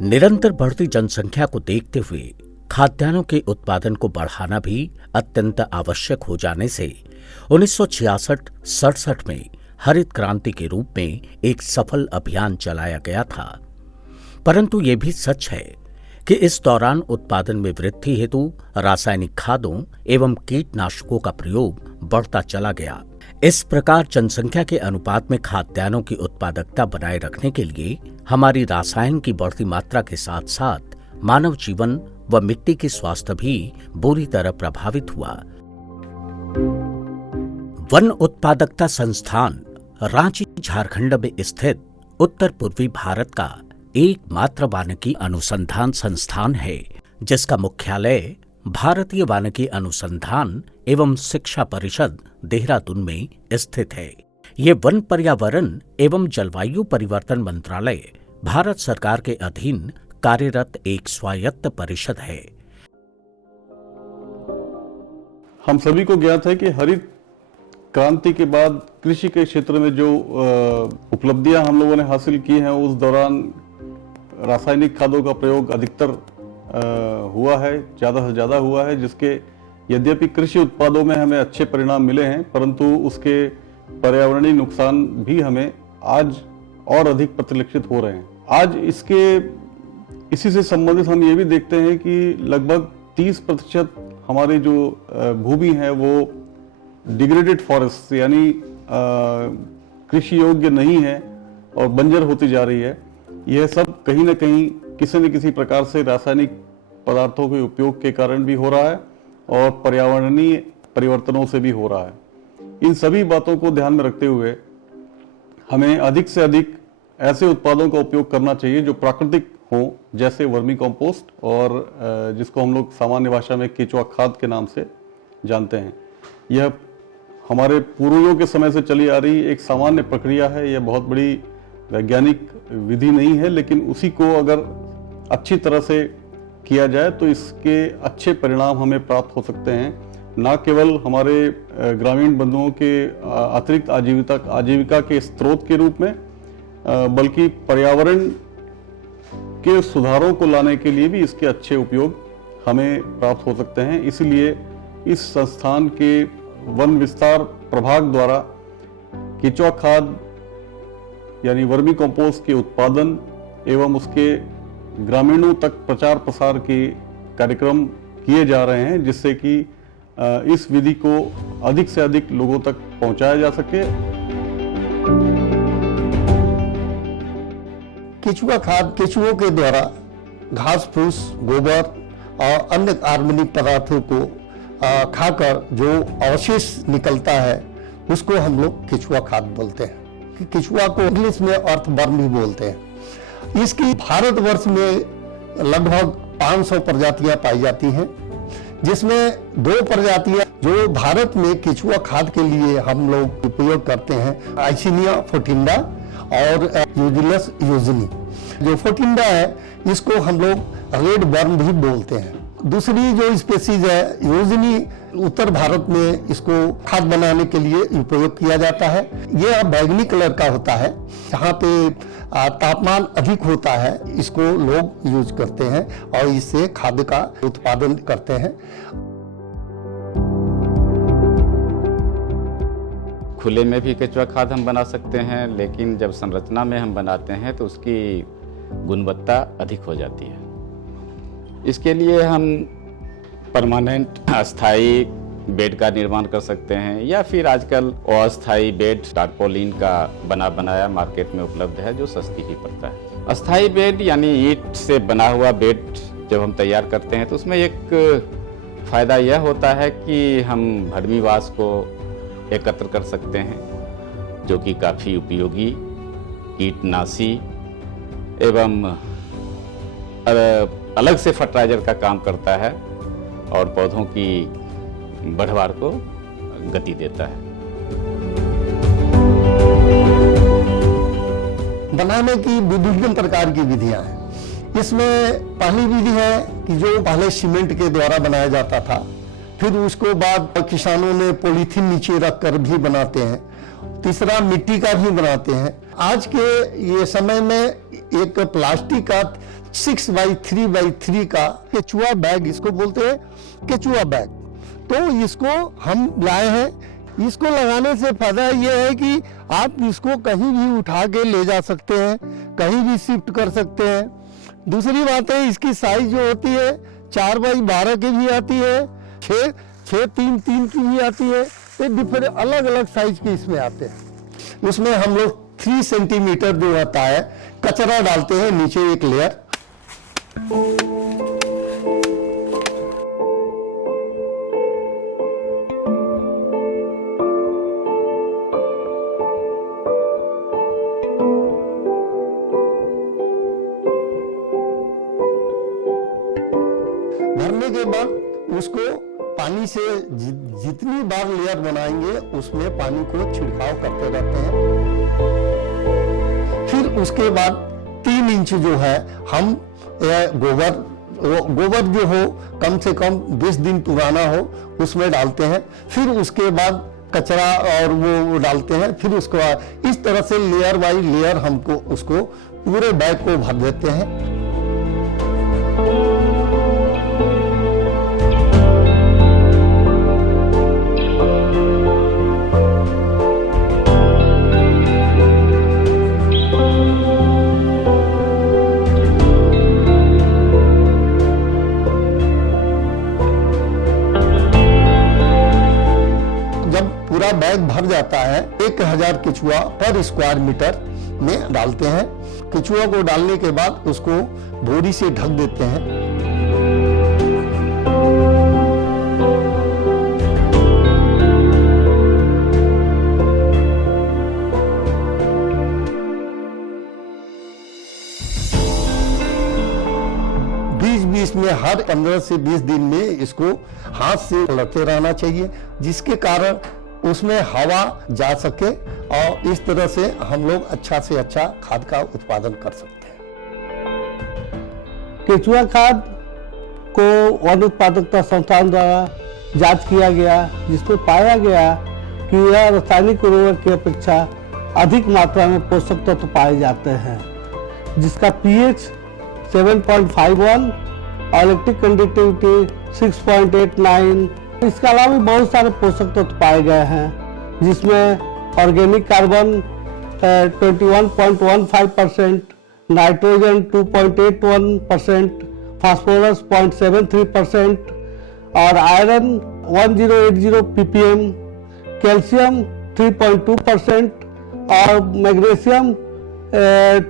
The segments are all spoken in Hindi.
निरंतर बढ़ती जनसंख्या को देखते हुए खाद्यान्नों के उत्पादन को बढ़ाना भी अत्यंत आवश्यक हो जाने से 1966-67 में हरित क्रांति के रूप में एक सफल अभियान चलाया गया था। परंतु ये भी सच है कि इस दौरान उत्पादन में वृद्धि हेतु रासायनिक खादों एवं कीटनाशकों का प्रयोग बढ़ता चला गया। इस प्रकार जनसंख्या के अनुपात में खाद्यान्नों की उत्पादकता बनाए रखने के लिए हमारी रसायन की बढ़ती मात्रा के साथ साथ मानव जीवन व मिट्टी के स्वास्थ्य भी बुरी तरह प्रभावित हुआ। वन उत्पादकता संस्थान रांची झारखंड में स्थित उत्तर पूर्वी भारत का एकमात्र वानिकी अनुसंधान संस्थान है, जिसका मुख्यालय भारतीय वानिकी अनुसंधान एवं शिक्षा परिषद देहरादून में स्थित है। ये वन पर्यावरण एवं जलवायु परिवर्तन मंत्रालय भारत सरकार के अधीन कार्यरत एक स्वायत्त परिषद है। हम सभी को ज्ञात है कि हरित क्रांति के बाद कृषि के क्षेत्र में जो उपलब्धियां हम लोगों ने हासिल की हैं, उस दौरान रासायनिक खादों का प्रयोग अधिकतर हुआ है, ज़्यादा से ज़्यादा हुआ है, जिसके यद्यपि कृषि उत्पादों में हमें अच्छे परिणाम मिले हैं, परंतु उसके पर्यावरणीय नुकसान भी हमें आज और अधिक प्रतिलक्षित हो रहे हैं। आज इसी से संबंधित हम ये भी देखते हैं कि लगभग 30% हमारी जो भूमि है वो डिग्रेडेड फॉरेस्ट यानी कृषि योग्य नहीं है और बंजर होती जा रही है। यह सब कहीं न कहीं किसी न किसी प्रकार से रासायनिक पदार्थों के उपयोग के कारण भी हो रहा है और पर्यावरणीय परिवर्तनों से भी हो रहा है। इन सभी बातों को ध्यान में रखते हुए हमें अधिक से अधिक ऐसे उत्पादों का उपयोग करना चाहिए जो प्राकृतिक हों, जैसे वर्मी कंपोस्ट और जिसको हम लोग सामान्य भाषा में केचुआ खाद के नाम से जानते हैं। यह हमारे पूर्वजों के समय से चली आ रही एक सामान्य प्रक्रिया है। यह बहुत बड़ी वैज्ञानिक विधि नहीं है, लेकिन उसी को अगर अच्छी तरह से किया जाए तो इसके अच्छे परिणाम हमें प्राप्त हो सकते हैं। न केवल हमारे ग्रामीण बंधुओं के अतिरिक्त आजीविका के स्रोत के रूप में, बल्कि पर्यावरण के सुधारों को लाने के लिए भी इसके अच्छे उपयोग हमें प्राप्त हो सकते हैं। इसलिए इस संस्थान के वन विस्तार प्रभाग द्वारा केचुआ खाद यानी वर्मी कंपोस्ट के उत्पादन एवं उसके ग्रामीणों तक प्रचार प्रसार के कार्यक्रम किए जा रहे हैं, जिससे कि इस विधि को अधिक से अधिक लोगों तक पहुंचाया जा सके। केचुआ खाद केचुओं के द्वारा घास फूस, गोबर और अन्य कार्बनिक पदार्थों को खाकर जो अवशेष निकलता है उसको हम लोग केचुआ खाद बोलते हैं। केचुआ को इंग्लिश में अर्थवर्म भी बोलते हैं। इसकी भारतवर्ष में लगभग 500 प्रजातियां पाई जाती हैं, जिसमें 2 प्रजातियां जो भारत में केचुआ खाद के लिए हम लोग उपयोग करते हैं, आइसिनिया फोटिंडा और यूजिलस यूजिनी। जो फोटिंडा है इसको हम लोग रेड वर्म भी बोलते हैं। दूसरी जो स्पेसीज है यूजिनी, उत्तर भारत में इसको खाद बनाने के लिए उपयोग किया जाता है। यह बैंगनी कलर का होता है। जहाँ पे तापमान अधिक होता है इसको लोग यूज करते हैं और इससे खाद्य का उत्पादन करते हैं। खुले में भी केचुआ खाद हम बना सकते हैं, लेकिन जब संरचना में हम बनाते हैं तो उसकी गुणवत्ता अधिक हो जाती है। इसके लिए हम परमानेंट अस्थाई बेड का निर्माण कर सकते हैं, या फिर आजकल अस्थाई बेड टारपोलिन का बना बनाया मार्केट में उपलब्ध है, जो सस्ती ही पड़ता है। अस्थाई बेड यानी ईंट से बना हुआ बेड जब हम तैयार करते हैं तो उसमें एक फायदा यह होता है कि हम भडमीवास को एकत्र कर सकते हैं, जो कि काफ़ी उपयोगी, कीटनाशी एवं अलग से फर्टिलाइजर का काम करता है और पौधों की बढ़वार को गति देता है। बनाने की विभिन्न प्रकार की विधियां हैं। इसमें पहली विधि है कि जो पहले सीमेंट के द्वारा बनाया जाता था, फिर उसको बाद किसानों ने पॉलीथीन नीचे रख कर भी बनाते हैं। तीसरा मिट्टी का भी बनाते हैं। आज के ये समय में एक प्लास्टिक का 6x3x3 का केचुआ बैग, इसको बोलते हैं केचुआ बैग। तो इसको हम लाए हैं। इसको लगाने से फायदा ये है कि आप इसको कहीं भी उठा के ले जा सकते हैं, कहीं भी शिफ्ट कर सकते हैं। दूसरी बात है, इसकी साइज जो होती है 4x12 की भी आती है, 6x3x3 की भी आती है। ये डिफरेंट अलग अलग साइज के इसमें आते हैं। उसमें हम लोग 3 सेंटीमीटर जो होता है कचरा डालते हैं नीचे एक लेयर। भरने के बाद उसको पानी से जितनी बार लेयर बनाएंगे उसमें पानी को छिड़काव करते रहते हैं। फिर उसके बाद 3 इंच जो है हम गोबर जो हो कम से कम 20 दिन पुराना हो उसमें डालते हैं। फिर उसके बाद कचरा और वो डालते हैं। फिर उसको इस तरह से लेयर बाई लेयर हमको उसको पूरे बैग को भर देते हैं। पूरा बैग भर जाता है 1000 केचुआ पर स्क्वायर मीटर में डालते हैं। केचुआ को डालने के बाद उसको बोरी से ढक देते हैं। बीच में हर 15 से 20 दिन में इसको हाथ से उलटते रहना चाहिए, जिसके कारण उसमें हवा जा सके और इस तरह से हम लोग अच्छा से अच्छा खाद का उत्पादन कर सकते हैं। केचुआ खाद को वन उत्पादकता संस्थान द्वारा जांच किया गया, जिसमें पाया गया कि यह रासायनिक उर्वरक की अपेक्षा अधिक मात्रा में पोषक तत्व पाए जाते हैं, जिसका पीएच 7.51 और इलेक्ट्रिक कंडक्टिविटी 6.89। इसके अलावा भी बहुत सारे पोषक तत्व पाए गए हैं, जिसमें ऑर्गेनिक कार्बन 21.15%, नाइट्रोजन 2.81%, फास्फोरस 0.73% और आयरन 1080 ppm, कैल्शियम 3.2% और मैग्नीशियम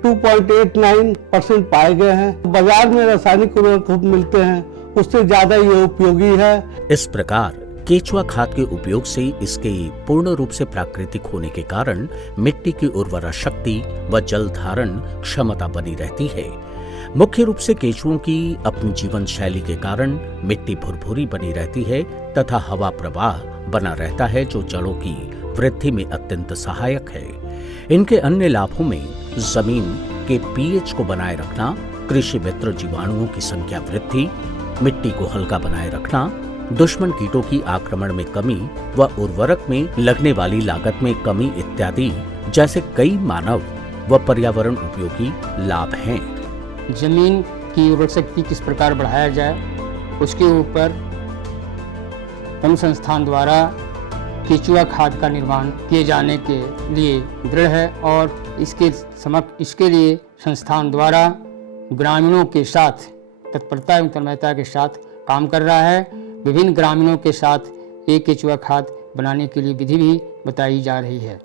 2.89% पाए गए हैं। बाजार में रासायनिक उर्वरक मिलते हैं, उससे ज्यादा ये उपयोगी है। इस प्रकार केचुआ खाद के उपयोग से इसके पूर्ण रूप से प्राकृतिक होने के कारण मिट्टी की उर्वरा शक्ति व जल धारण क्षमता बनी रहती है। मुख्य रूप से केचुओं की अपनी जीवन शैली के कारण मिट्टी भुरभुरी बनी रहती है तथा हवा प्रवाह बना रहता है, जो जड़ों की वृद्धि में अत्यंत सहायक है। इनके अन्य लाभों में जमीन के पीएच को बनाए रखना, कृषि मित्र जीवाणुओं की संख्या वृद्धि, मिट्टी को हल्का बनाए रखना, दुश्मन कीटों की आक्रमण में कमी व उर्वरक में लगने वाली लागत में कमी इत्यादि जैसे कई मानव व पर्यावरण उपयोगी लाभ हैं। जमीन की उर्वरक शक्ति किस प्रकार बढ़ाया जाए, उसके ऊपर हम संस्थान द्वारा केचुआ खाद का निर्माण किए जाने के लिए दृढ़ है और इसके लिए संस्थान द्वारा ग्रामीणों के साथ तत्परता एवं तन्मयता के साथ काम कर रहा है। विभिन्न ग्रामीणों के साथ एक केचुआ खाद बनाने के लिए विधि भी बताई जा रही है।